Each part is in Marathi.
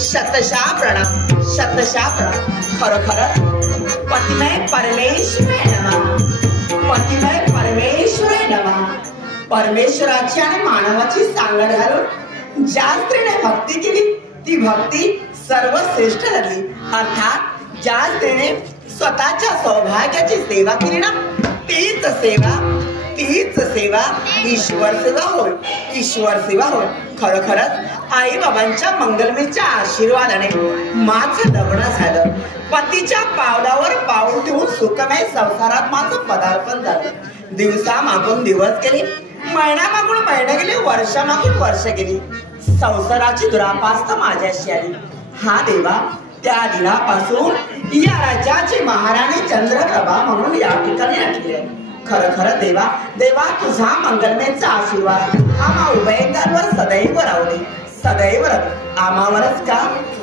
शतशा प्रणाम शतशा प्रणाम. खरोखर पतिमय परमेश्वरे नमः. पतिमय परमेश्वरे नमः. परमेश्वराची आणि मानवाची सांगड घालून ज्या स्त्रीने भक्ती केली ती भक्ती सर्वश्रेष्ठ ठरली. अर्थात ज्या स्त्रीने स्वतःच्या सौभाग्याची सेवा केली ना तीच सेवा ईश्वर सेवा होय. ईश्वर सेवा होय. खरोखरच आई बाबांच्या मंगलमयच्या आशीर्वादाने माझं लग्न झालं. पतीच्या पावलावर पाऊल ठेवून सुखमय संसारात माझं पदार्पण झालं. दिवसामागून दिवस गेले, महिन्यामागून महिने गेले, वर्षामागून वर्ष गेली. संसाराची दुरापास्त माझ्याशी आली. हा देवा त्या दिनापासून या राज्याची महाराणी चंद्रप्रभा म्हणून या ठिकाणी नटली आहे. खरं देवा देवा तुझा मंगलमयचा आशीर्वाद आम्हा उभयतांवर सदैव राहू दे. सदैव आम्हावरच का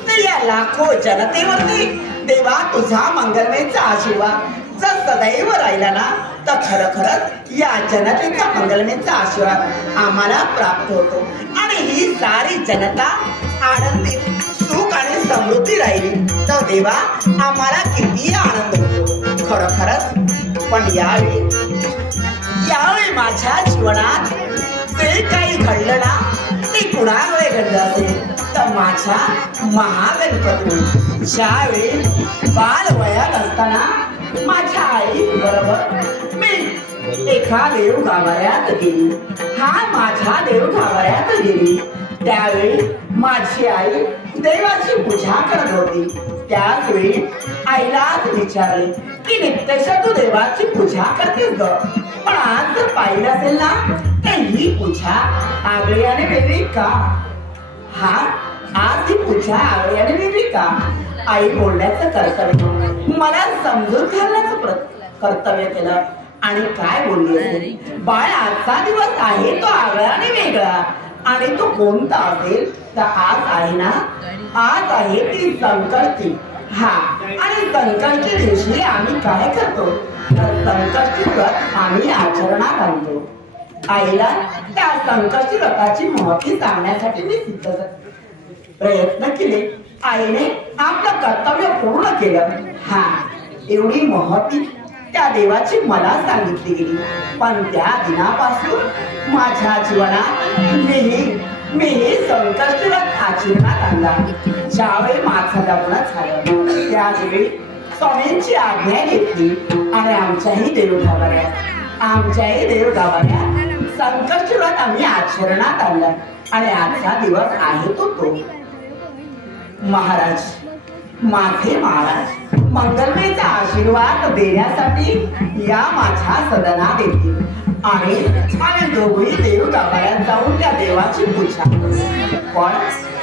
तर या लाखो जनतेवरती देवा तुझा मंगलमयचा आशीर्वाद जर सदैव राहिला ना तर खरंच या जनतेचा मंगलमयचा आशीर्वाद आम्हाला प्राप्त होतो आणि ही सारी जनता आनंदी सुख आणि समृद्धी राहिली तर देवा आम्हाला किती आनंद होतो. खरंच पण यावेळी माझ्या जीवनात जे काही घडलं ना ते कुणामुळे घडलं असेल तर माझ्या महागणपती ज्यावेळी बालवयात असताना माझ्या आई बरोबर मी एका देव गाभाऱ्यात गेली. माझ्या देव गाभाऱ्यात गेली त्यावेळी माझी आई देवाची पूजा करत होती. त्याच वेळी आईलाच विचारले की नित्यशा तू देवाची पूजा करतेस ग, पण आज जर पाहिलं असेल ना तर ही पूजा आगळी आणि वेगळी का? आज ही पूजा आगळी आणि वेगळी का? आई बोलण्याचं कर्तव्य मला समजून घालण्याचं कर्तव्य केलं आणि काय बोलली असेल, बाळ आजचा दिवस आहे तो आगळा आणि वेगळा आणि तो कोणता असेल तर आज आहे ना, आज आहे ती संकष्टी. आणि संकष्टी दिवशी आम्ही काय करतो तर संकष्टी व्रत आम्ही आचरणात आणतो. आईला त्या संकष्टी व्रताची महती सांगण्यासाठी मी सिद्ध प्रयत्न केले. आईने आपलं कर्तव्य पूर्ण केलं. एवढी महती त्या देवाची मला सांगितली गेली. पण त्या दिनापासून माझ्या जीवनात मी हे संकष्टी व्रत आचरणात आणला. ज्यावेळी माझं लग्न झालं त्यावेळी स्वामींची आज्ञा घेतली आणि आमच्याही देवगावाला संकष्टी व्रत आम्ही आचरणात आणलं आणि आजचा दिवस आहे तो महाराज माझे महाराज मंगलमयचा आशीर्वाद देण्यासाठी या माझ्या सदनात येतील आणि आम्ही दोघेही देव गाभाऱ्यात जाऊन त्या देवाची पूजा. पण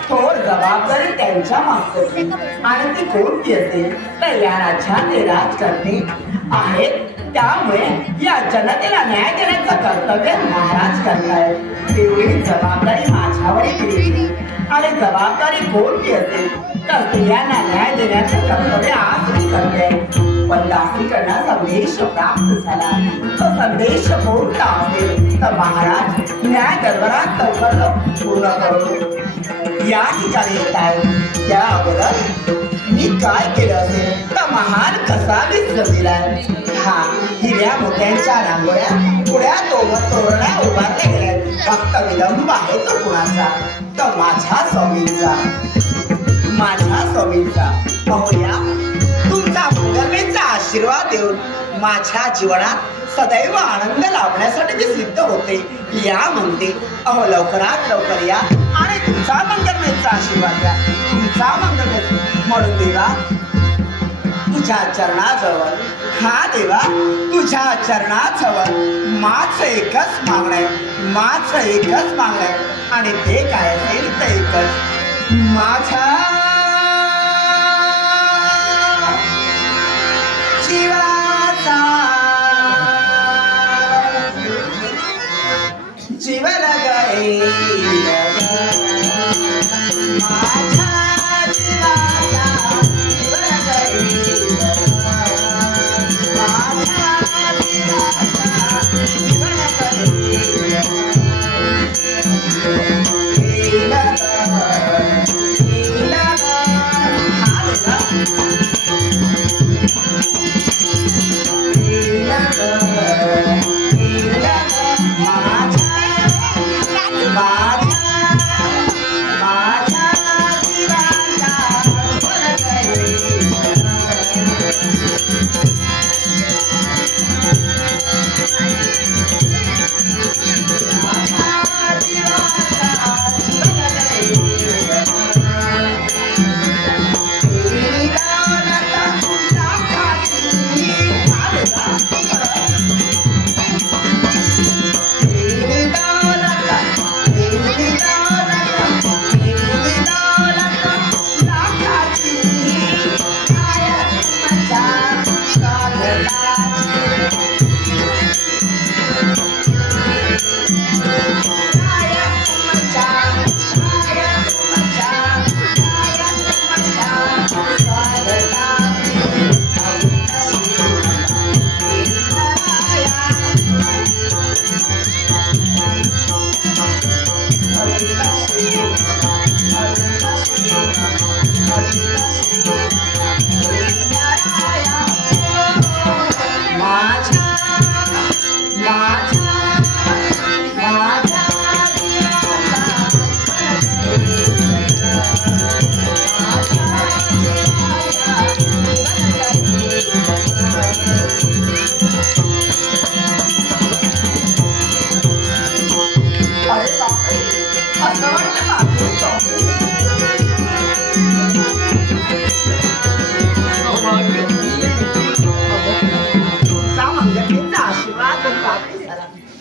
थोर जबाबदारी त्यांच्या मागची आणि ती कोणती असेल तर या राज्याचे राजकारणी आहेत त्यामुळे या जनतेला न्याय देण्याचं कर्तव्य महाराज करतायत। एवढी जबाबदारी माझ्यावर दिली आणि जबाबदारी कोणती असेल तर स्त्रियांना न्याय देण्याचं कर्तव्य आज मी करते। पण दासीकरणाचा संदेश प्राप्त झाला, तो संदेश कोणता असेल तर महाराज न्याय दरबारात लवकर पूर्ण करू या ठिकाणी येत आहे। त्या अगोदर मी काय केलं असेल तर महान कसा विसर दिलाय। हा हिऱ्या मोठ्यांच्या रांगोळ्या पुढ्या तोरणा उभारल्या गेल्या, फक्त विलंब आहे तो कुणाचा तर माझ्या स्वामींचा। पाहूया तुमचा मंगलमयचा आशीर्वाद देऊन माझ्या जीवनात सदैव आनंद लाभण्यासाठी मी सिद्ध होते या म्हणते। अहो लवकरात लवकर या आणि तुमचा मंगलमयचा आशीर्वाद द्या, तुमचा मंगलमय म्हणून देवा तुझ्या चरणाजवळ, हा देवा तुझ्या चरणाजवळ माझं एकच मागणं आणि ते काय असेल ते एकच माझ्या जीवाचा जीवन गए माझ्या जीवाचा जीवन गए माझ्या जीवाचा जीवन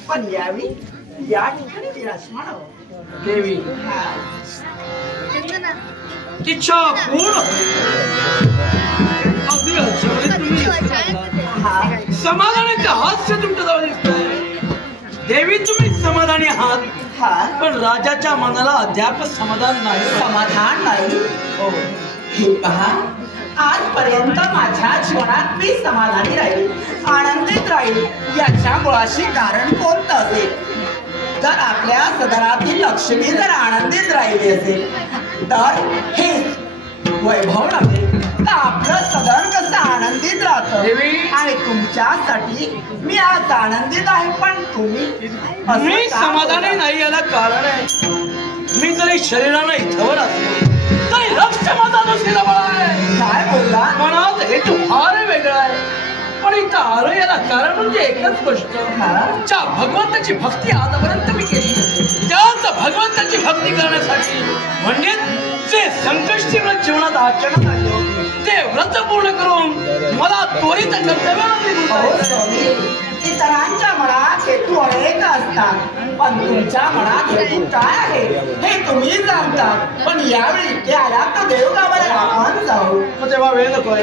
पण यावी या ठिकाणी विराजमान देवी इच्छा पूर्ण समाधानाचे हास्य तुमच्या जवळ दिसतंय। देवी तुम्ही समाधानी आहात, पण राजाच्या मनाला अद्याप समाधान नाही। हो हे पहा, आजपर्यंत माझ्या जीवनात मी समाधानी राहील, आनंदित राहील याच्या मुळाशी कारण कोणतं असेल तर आपल्या सदनातील लक्ष्मी जर आनंदित राहिली असेल तर हे वैभव नव्हे तर आपलं सदन कसं आनंदित राहतं। आणि तुमच्यासाठी मी आज आनंदित आहे, पण तुम्ही समाधानी नाही याला कारण आहे मी जरी शरीराने इथवर असलो तरी लक्ष माझा दुसरीला आहे। काय बोलला? मनात हेतू फार वेगळा आहे, पण इथं आलो याला कारण म्हणजे एकच गोष्ट, ज्या भगवंताची भक्ती आतापर्यंत मी केली त्याच भगवंताची भक्ती करण्यासाठी म्हणजे जे संकष्टी व्रत जीवनात आचरणात आले होते ते व्रत पूर्ण करून मला त्वरित कर्तव्य। इतरांच्या मनात हेतू अनेक असतात, पण तुमच्या मनात हेतू काय आहे हे तुम्ही जाणतात। पण यावेळी ते आला तर देवगावाला आपण जाऊ, तेव्हा वेळ नकोय।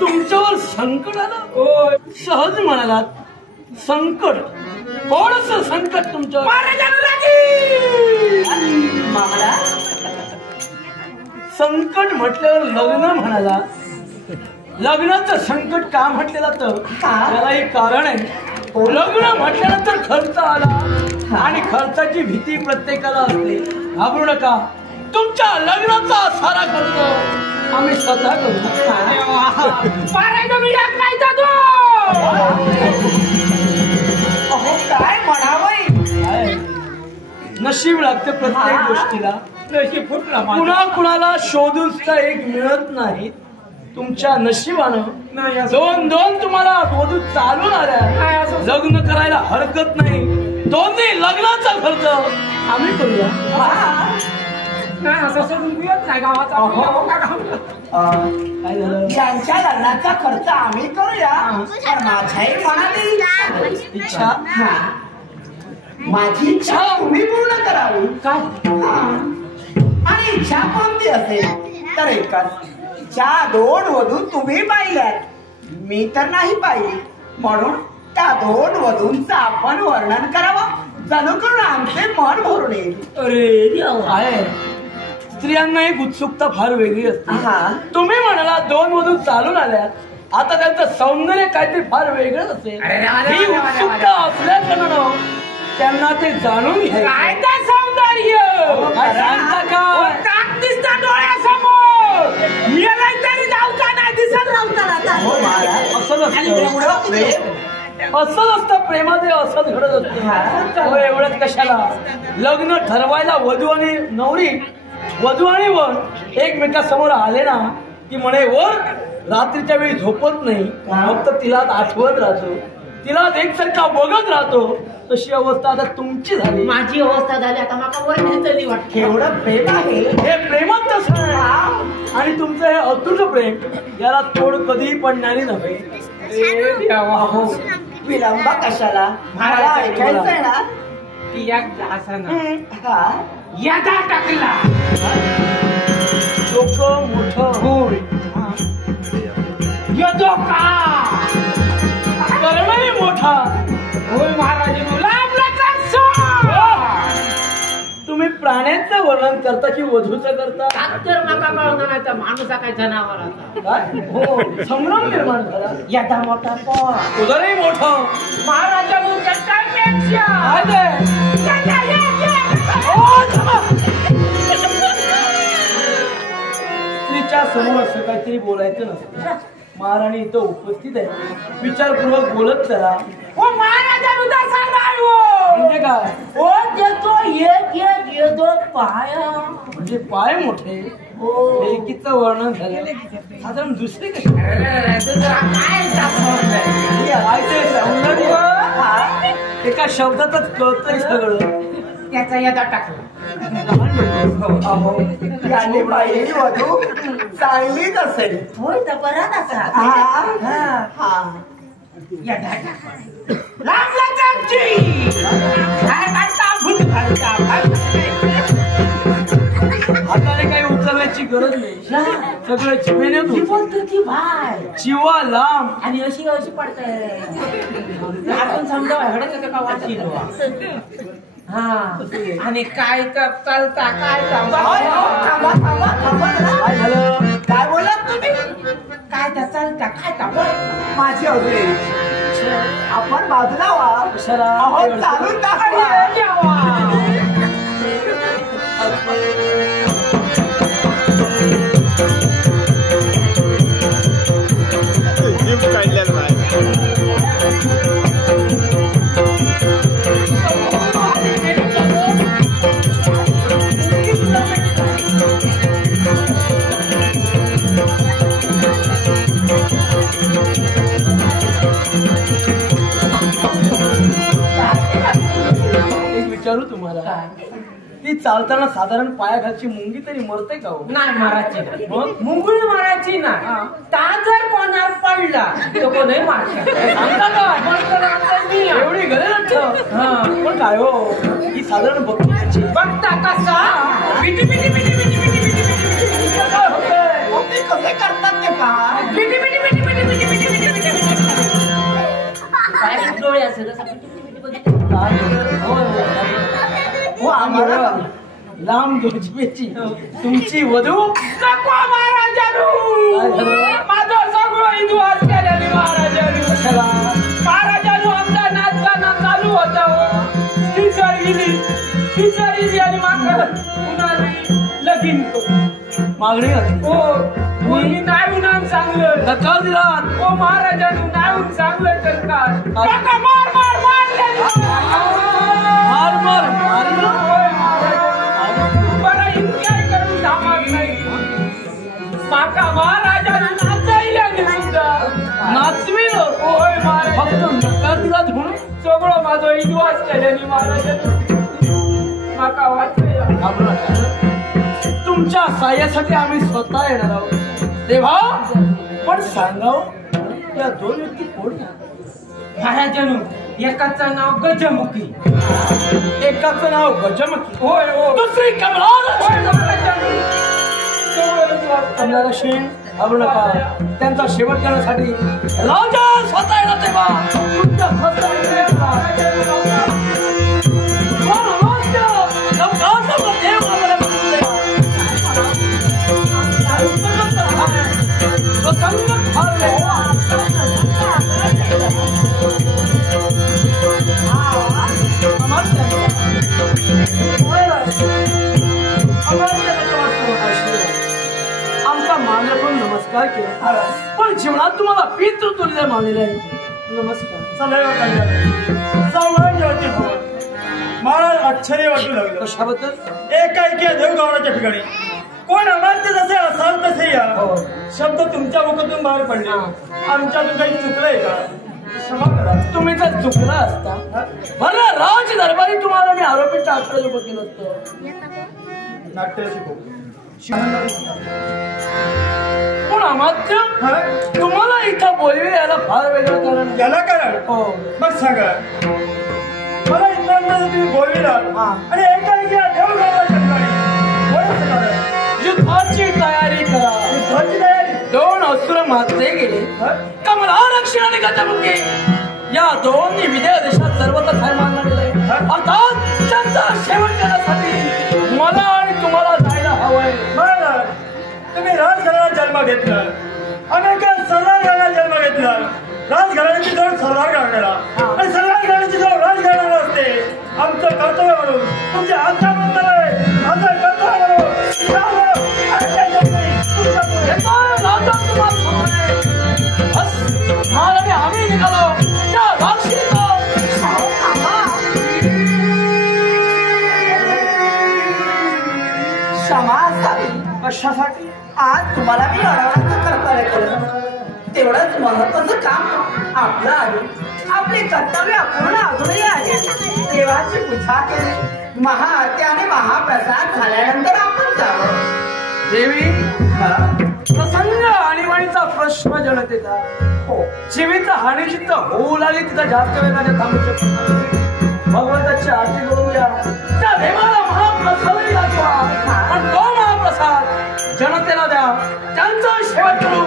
तुमच्यावर संकट आलं? सहज म्हणालात संकट. कोणचं संकट तुमच्यावर? संकट म्हटल्यावर लग्न म्हणाला. लग्नाचं संकट का म्हटलेलं तर त्याला एक कारण आहे. लग्न म्हटल्यानंतर खर्च आला आणि खर्चाची भीती प्रत्येकाला असते. घाबरू नका, तुमच्या लग्नाचा सारा खर्च आम्ही स्वतः करू. काय म्हणावं, नशीब लागते प्रत्येक गोष्टीला. कुणा कुणाला शोधून सुद्धा एक मिळत नाही. तुमच्या नशिबानं दोन दोन तुम्हाला वधू चालून आल्या. लग्न करायला हरकत नाही. दोन्ही लग्नाचा खर्च आम्ही करूया. यांच्या लग्नाचा खर्च आम्ही करूया. पण माझ्याही मनात इच्छा, माझी इच्छा तुम्ही पूर्ण करावी. आणि इच्छा कोणती असेल तर एकच. ज्या दोन वधू तुम्ही पाहिल्यात, मी तर नाही पाहिली, म्हणून त्या दोन वधूंचं आपण वर्णन करावं, जणू करून आमचे मन भरून येईल. अरे स्त्रियांना एक उत्सुकता फार वेगळी असते. तुम्ही म्हणाला दोन वधू चालून आल्या, आता त्यांचं सौंदर्य काहीतरी फार वेगळंच असेल. ही उत्सुकता असल्याकारणानं त्यांना ते जाणून घ्यायचं. काय ते सौंदर्य सांगता काय? दिसता डोळ्यासमोर, मेलाय तरी धावता नाही दिसत राहता. असं असतं प्रेमात, असंच घडत असतं. एवढंच कशाला, लग्न ठरवायला वधू आणि नवरी, वधू आणि वर एकमेकासमोर आले ना की म्हणे वर रात्रीच्या वेळी झोपत नाही, फक्त तिला आठवत राहतो, तिला एकसारखा बघत राहतो. तशी अवस्था आता तुमची झाली. माझी अवस्था झाली आता मला वर नेतली वाटते. एवढं प्रेम आहे, हे प्रेमात तसं आहे. आणि तुमचं हे अतुट प्रेम, याला तोड कधीही पडणारी नव्हे. विलंब कशाला, मला ऐकायचंय ना. यादा टाकला डोकं मोठं होय, येतो का करणंही मोठा होय महाराज. तुम्ही प्राण्यांचं वर्णन करता की वधूचं करता? तर नका कळणार नाही तर माणूसा काय जनावराचा. काय हो, संग्राम निर्माण झाला. यादा मोठा उदरही मोठं महाराजा स्त्रीच्या समोर असं काहीतरी बोलायचं नसतं. महाराणी इथं उपस्थित आहे, विचारपूर्वक बोलत चला. ओ महाराजा म्हणजे काय? ओ देतो एक एक येतो पाया, म्हणजे पाय मोठे. लेकीचं वर्णन झालं. साधारण दुसरे कसे एका शब्दातच कळतंय सगळं. त्याचा यादा टाकला. याने पाहिली वधू चांगलीच असेल. होय तर बरा नसा. यादा टाकला. लागला कामची हाताने काही उचलण्याची गरज नाही, सगळं चिमेण्यात बोलतो की भाय चिवा लांब आणि अशी अशी पडतंय. आपण समजा हडत का वाची हा. आणि काय चालता काय काय झालं? काय बोलत तुम्ही? काय त्या चालता काय माझी अजून आपण बाजूला व्हा. चालून टाका. ती चालताना साधारण पायाखालची मुंगी तरी मरते का हो? नाही मारायची नाही. मुंगळी मारायची नाही. ता जर कोणावर पडला तो कोणी मारत एवढी गरज पण काय हो ही साधारण बघण्याची बघता कसा पिटी पिटी पिटी पिटी पिटी पिटी पिटी काय होतंय? ते कसे करतात ते पहा. पिटी पिटी पिटी पिटी पिटी पिटी पिटी पिटी पिटी काय डोळे असेल तसा पिटी पिटी बघितलं. हो आम्हाला लांब जोजबेची तुमची वधू नको महाराजानू. माझं सगळं इतिहास केलेली महाराजानू. महाराजानू आमचा नाच गाणं चालू होता. ती सर आणि मागं पुन्हा लगीन मागणी घातली. हो मी नाही उन्हान सांगलं नकार दिला. हो महाराजानू नाही सांगलं तर काय काका मार मार मारले. मार मार मारलं. बरं इतक्या करून थांबत नाही. माका महाराजानू नाचायला सुद्धा नाचवील. होय महाराज फक्त नकार दिला म्हणून सगळं माझं इतिहास केल्याने महाराजानू माका वाचलं. तुमच्या साह्यासाठी आम्ही स्वतः येणार आहोत तेव्हा पण सांगाव या दोन व्यक्ती कोण? महाराजानू एकाचं नाव गजमुखी. एकाचं नाव गजमुखी. होय हो. दुसरी कमलार. होय महाराजानू. कमलार शेण आवडू नका. त्यांचा शेवट करण्यासाठी राजा स्वतः येणार तेव्हा तुमच्या आमचा मानपून नमस्कार केला पण जीवनात तुम्हाला पितृ तुल्य मानलेले आहे. नमस्कार. महाराज आश्चर्य वाटू लागलं. कशाबद्दल? एकाएकी देवगावच्या ठिकाणी कोण अमात्य जसे असाल तसे या शब्द तुमच्या मुखातून बाहेर पडले. आमच्यातून काही चुकलंय का? क्षमा करा. तुम्ही जर चुकला असता मला राज दरबारी तुम्हाला मी आरोपीच्या आकडे उभं केलं असतं. नाट्य शिकू पण अमात्य तुम्हाला इथं बोलवे याला फार वेगळं कारण. याला कारण हो मग सांगा. मला इतरांना तुम्ही बोलविला आणि एकाएकी देवगावच्या ठिकाणी कोणाचं कारण? युद्धाची तयारी करा. युद्धाची तयारी. दोन असुर मारले गेले. कमलारक्षण आणि गजमुखी या दोन्ही विजय देशात सर्वत्र ठार मारला गेले. अर्थात त्यांचा शेवट करण्यासाठी मला आणि तुम्हाला जायला हवंय. महाराज तुम्ही राजघराण्यात जन्म घेतला. आम्ही एका सरदार घराण्यात जन्म घेतला. राजघराण्याची जोड सरदार घराण्याला आणि सरदार घराण्याची जोड राजघराण्याला असते. आमचं कर्तव्य म्हणून तुमच्या आज्ञा बंधन आहे. आमचं कर्तव्य म्हणून आम्ही निघालो त्या राक्षीचा क्षमा असावी. कशासाठी? आज तुम्हाला मी अडवण्याचं कर्तव्य केलं. तेवढंच महत्वाचं काम आपलं आहे. आपले कर्तव्य अपूर्ण अजूनही आहे. देवाची पूजा केली. महाआरती आणि महाप्रसाद झाल्यानंतर आपण जावं. देवी प्रसंग आणीबाणीचा प्रश्न जनतेचा हो जीवित हानीची तर होऊ लागली तिथं जास्त वेळाने थांबू शकत नाही. भगवंताची आरती करूया. त्या देवाला महाप्रसादही दाखवा आणि तो महाप्रसाद जनतेला द्या. त्यांचा शेवट करू.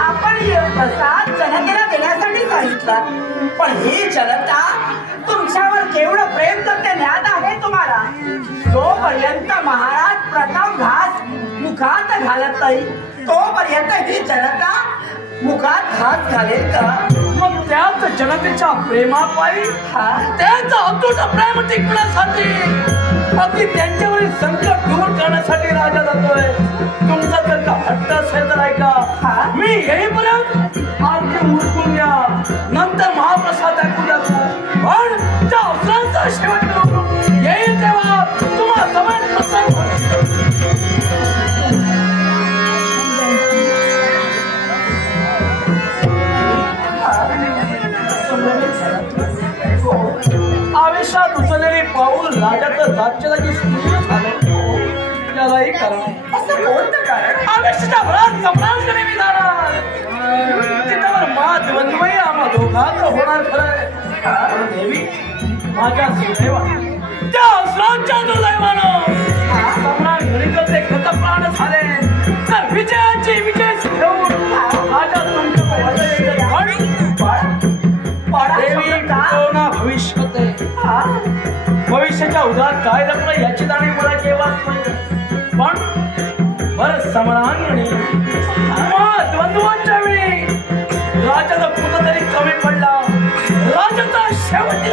आपण हे प्रसाद जनतेला देण्यासाठी सांगितलं. पण ही जनता तुमच्यावर केवढं प्रेम करते ज्ञात आहे तुम्हाला. जोपर्यंत महाराज प्रथम घास मुखात घालत नाही तोपर्यंत ही जनता मुखात घास घालेल का? मग त्याच जनतेच्या प्रेमापायी त्याचं अतूट प्रेम टिकण्यासाठी अगदी त्यांच्यावरील संकट दूर करण्यासाठी राजा जातोय. तुमचा जर का हट्ट असेल तर ऐका. मी येईपर्यंत आरती उरकून या. नंतर महाप्रसाद ऐकू लागू. पण त्या अवसरांचा शेवट करू येईल तेव्हा तुम्हाला समान प्रसंग आयुष्यात उचललेली पाऊल राजाचं जागच्या जागी स्थिर झालं यालाही कारण आहे. असं कोणतं कारण? आयुष्याच्या भरात सम्राटकडे मी जाणार तिथं मा द्वंद्वही आम्हा दोघात होणार खरं. देवी माझ्या सुदैवानं त्या असुरांच्या दुर्दैवानं सम्राट घडीचे खतप्राण झाले तर विजयाची विजय घेऊन माझ्या देवी कोणा भविष्यात भविष्याच्या उदात काय लपलं याची जाणीव मला केव्हा पण बरं सम्राटांनी द्वंद्वांच्या वेळी राजाचा पुत तरी कमी पडला राजाचा शेवटी